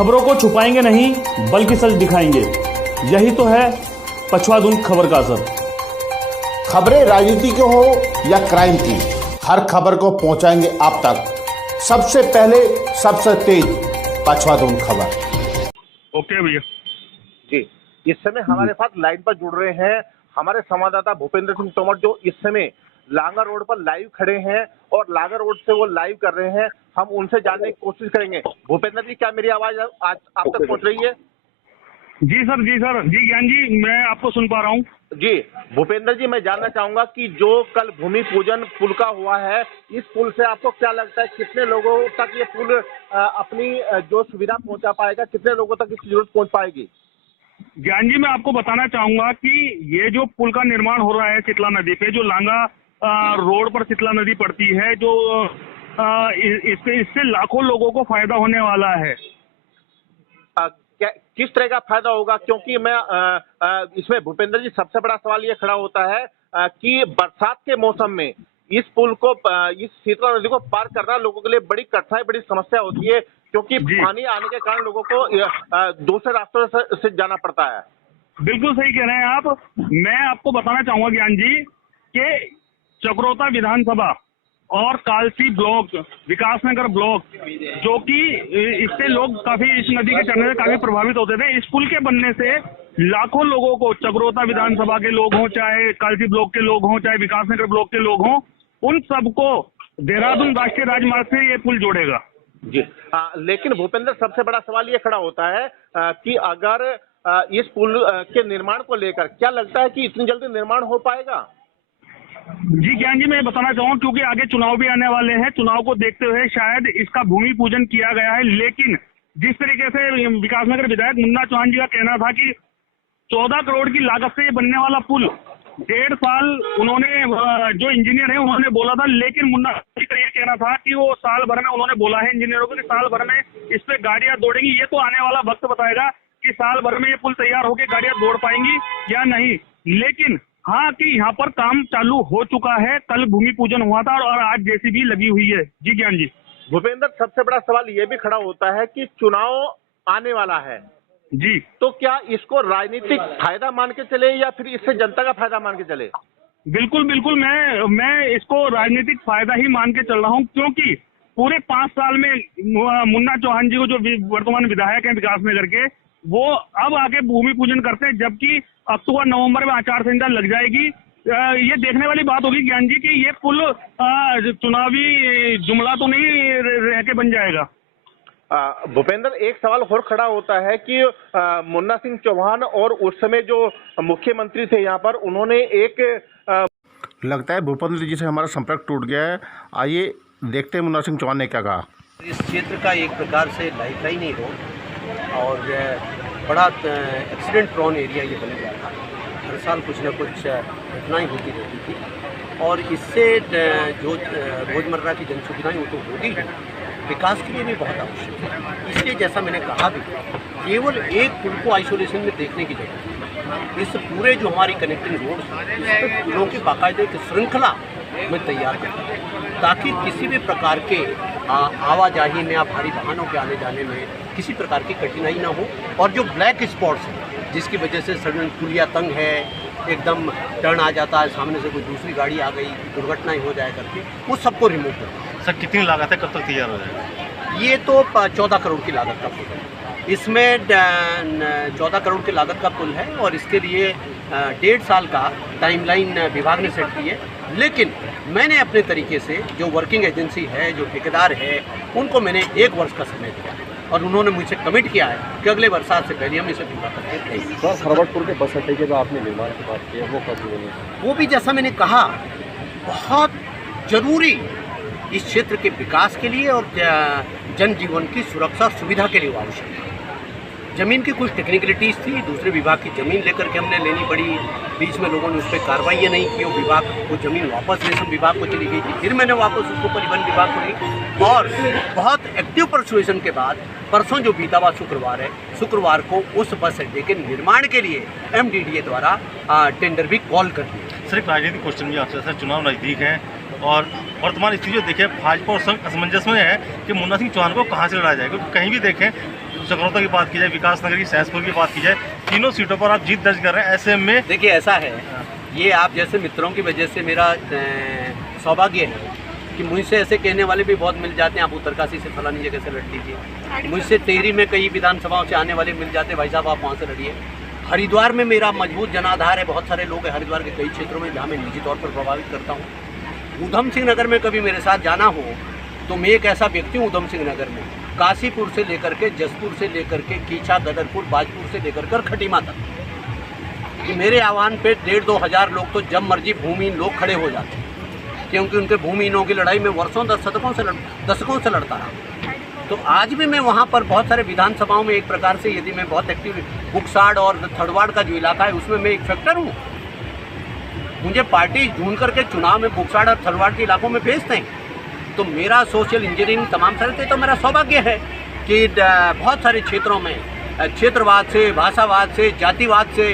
खबरों को छुपाएंगे नहीं बल्कि सच दिखाएंगे, यही तो है पछवाधुन खबर का असर। खबरें राजनीति की हो या क्राइम की, हर खबर को पहुंचाएंगे आप तक सबसे पहले, सबसे तेज पछवाधुन खबर। ओके भैया जी। इस समय हमारे साथ लाइन पर जुड़ रहे हैं हमारे संवाददाता भूपेंद्र सिंह तोमर, जो इस समय लांगा रोड पर लाइव खड़े हैं और लांगा रोड से वो लाइव कर रहे हैं। हम उनसे जानने की कोशिश करेंगे। भूपेंद्र जी, क्या मेरी आवाज आज आप तक पहुंच रही है? जी सर, जी ज्ञान जी, मैं आपको सुन पा रहा हूँ। जी भूपेंद्र जी, मैं जानना चाहूंगा कि जो कल भूमि पूजन पुल का हुआ है, इस पुल से आपको क्या लगता है कितने लोगों तक ये पुल अपनी जो सुविधा पहुंचा पाएगा, कितने लोगों तक इसकी जरूरत पहुंच पाएगी? ज्ञान जी, मैं आपको बताना चाहूंगा कि ये जो पुल का निर्माण हो रहा है शीतला नदी पे, जो लांगा रोड पर शीतला नदी पड़ती है, जो इससे लाखों लोगों को फायदा होने वाला है। किस तरह का फायदा होगा? क्योंकि मैं इसमें भूपेंद्र जी, सबसे बड़ा सवाल ये खड़ा होता है कि बरसात के मौसम में इस पुल को, इस शीतला नदी को पार करना लोगों के लिए बड़ी कठिनाई, बड़ी समस्या होती है, क्योंकि पानी आने के कारण लोगों को दूसरे रास्तों से जाना पड़ता है। बिल्कुल सही कह रहे हैं आप। मैं आपको बताना चाहूंगा ज्ञान जी कि चक्रोता विधानसभा और कालसी ब्लॉक, विकासनगर ब्लॉक, जो कि इससे लोग काफी, इस नदी के चढ़ने से काफी प्रभावित होते थे। इस पुल के बनने से लाखों लोगों को, चक्रोता विधानसभा के लोग हों, चाहे कालसी ब्लॉक के लोग हों, चाहे विकासनगर ब्लॉक के लोग हों, उन सबको देहरादून राष्ट्रीय राजमार्ग से ये पुल जोड़ेगा। जी लेकिन भूपेंद्र, सबसे बड़ा सवाल ये खड़ा होता है कि अगर इस पुल के निर्माण को लेकर क्या लगता है कि इतनी जल्दी निर्माण हो पाएगा? जी ज्ञान जी, मैं बताना चाहूंगा, क्योंकि आगे चुनाव भी आने वाले हैं, चुनाव को देखते हुए शायद इसका भूमि पूजन किया गया है। लेकिन जिस तरीके से विकासनगर विधायक मुन्ना चौहान जी का कहना था कि 14 करोड़ की लागत से ये बनने वाला पुल 1.5 साल, उन्होंने, जो इंजीनियर है उन्होंने बोला था, लेकिन मुन्ना जी का ये कहना था कि वो साल भर में, उन्होंने बोला है इंजीनियरों को कि साल भर में इस पे गाड़ियां दौड़ेंगी। ये तो आने वाला वक्त बताएगा कि साल भर में ये पुल तैयार होकर गाड़ियां दौड़ पाएंगी या नहीं। लेकिन हाँ, कि यहाँ पर काम चालू हो चुका है, कल भूमि पूजन हुआ था और आज जेसीबी लगी हुई है। जी ज्ञान जी। भूपेंद्र, सबसे बड़ा सवाल ये भी खड़ा होता है कि चुनाव आने वाला है जी, तो क्या इसको राजनीतिक फायदा मान के चले या फिर इससे जनता का फायदा मान के चले? बिल्कुल, मैं इसको राजनीतिक फायदा ही मान के चल रहा हूँ, क्योंकि पूरे 5 साल में मुन्ना चौहान जी को, जो वर्तमान विधायक हैं विकासनगर के, वो अब आके भूमि पूजन करते हैं, जबकि अक्टूबर नवंबर में आचार संहिता लग जाएगी। ये देखने वाली बात होगी ज्ञान जी कि ये पुल चुनावी जुमला तो नहीं रह के बन जाएगा। भूपेंद्र, एक सवाल और खड़ा होता है कि मुन्ना सिंह चौहान और उस समय जो मुख्यमंत्री थे यहाँ पर, उन्होंने एक लगता है भूपेंद्र जी से हमारा संपर्क टूट गया है। आइए देखते हैं मुन्ना सिंह चौहान ने क्या कहा। इस क्षेत्र का एक प्रकार से लाइफलाइन ही रोड और बड़ा एक्सीडेंट प्रोन एरिया ये बन गया था। हर साल कुछ न कुछ घटनाएं होती रहती थी और इससे जो रोज़मर्रा की जन सुविधाएँ वो तो होती ही, विकास के लिए भी बहुत आवश्यक है। इसलिए जैसा मैंने कहा भी, केवल एक पुल को आइसोलेशन में देखने की जरूरत है। इस पूरे जो हमारी कनेक्टिंग रोड है, इस पुलों की बाकायदे एक श्रृंखला में तैयार करना है, ताकि किसी भी प्रकार के आवाजाही में या भारी वाहनों के आने जाने में किसी प्रकार की कठिनाई ना हो। और जो ब्लैक स्पॉट्स हैं, जिसकी वजह से सडन पुलिया तंग है, एकदम टर्न आ जाता है, सामने से कोई दूसरी गाड़ी आ गई, दुर्घटनाएं हो जाए करके, वो सबको रिमूव करना। सर कितनी लागत है, कब तक तैयार हो जाएगा? ये तो 14 करोड़ की लागत का पुल है। इसमें 14 करोड़ की लागत का पुल है और इसके लिए 1.5 साल का टाइमलाइन विभाग ने सेट की है। लेकिन मैंने अपने तरीके से, जो वर्किंग एजेंसी है, जो ठेकेदार है, उनको मैंने 1 वर्ष का समय दिया है और उन्होंने मुझसे कमिट किया है कि अगले बरसात से पहले हम इसे पूरा करके देंगे। सर, खरवटपुर के बस अड्डे के जो आपने निर्माण की बात की है, वो कब होंगे? वो भी जैसा मैंने कहा, बहुत जरूरी इस क्षेत्र के विकास के लिए और जनजीवन की सुरक्षा सुविधा के लिए आवश्यक है। ज़मीन की कुछ टेक्निकलिटीज़ थी, दूसरे विभाग की ज़मीन लेकर के हमने लेनी पड़ी, बीच में लोगों ने उस पर कार्रवाई नहीं की, वो विभाग को ज़मीन वापस रेशम विभाग को चली गई थी, फिर मैंने वापस उसको परिवहन विभाग को ली और बहुत एक्टिव परसुएशन के बाद परसों जो बीता हुआ शुक्रवार है, शुक्रवार को उस बस अड्डे के निर्माण के लिए MDDA द्वारा टेंडर भी कॉल कर दिया। सर एक राजनीतिक क्वेश्चन भी आपसे, सर चुनाव नज़दीक है और वर्तमान स्थिति जो देखें भाजपा और संघ असमंजस में है कि मुन्ना सिंह चौहान को कहाँ से लड़ा जाए, क्योंकि कहीं भी देखें चक्रोता की बात की जाए, विकास नगर की, सहसपुर की बात की जाए, तीनों सीटों पर आप जीत दर्ज कर रहे हैं। ऐसे में देखिए ऐसा है, ये आप जैसे मित्रों की वजह से मेरा सौभाग्य है कि मुझसे ऐसे कहने वाले भी बहुत मिल जाते हैं, आप उत्तरकाशी से फलानी जगह से लड़ लीजिए। मुझसे टेहरी में कई विधानसभाओं से आने वाले मिल जाते हैं, भाई साहब आप वहाँ से लड़िए। हरिद्वार में मेरा मजबूत जनाधार है, बहुत सारे लोग हैं हरिद्वार के कई क्षेत्रों में जहाँ मैं निजी तौर पर प्रभावित करता हूँ। ऊधम सिंह नगर में कभी मेरे साथ जाना हो तो मैं एक ऐसा व्यक्ति हूँ ऊधम सिंह नगर में, काशीपुर से लेकर के, जसपुर से लेकर के, कीछा, गदरपुर, बाजपुर से लेकर कर खटीमा तक, कि मेरे आह्वान पे 1,500-2 हज़ार लोग तो जब मर्जी भूमिहीन लोग खड़े हो जाते हैं, क्योंकि उनके भूमिहीनों की लड़ाई में वर्षों दशकों से लड़ता रहा। तो आज भी मैं वहाँ पर बहुत सारे विधानसभाओं में एक प्रकार से, यदि मैं बहुत एक्टिव, बुक्साड़ और थड़वाड़ का जो इलाका है उसमें मैं एक फैक्टर हूँ। मुझे पार्टी ढूंढ करके चुनाव में बुक्साड़ और थड़वाड़ के इलाकों में भेजते हैं, तो मेरा सोशल इंजीनियरिंग तमाम तरह तो मेरा सौभाग्य है कि बहुत सारे क्षेत्रों में क्षेत्रवाद से, भाषावाद से, जातिवाद से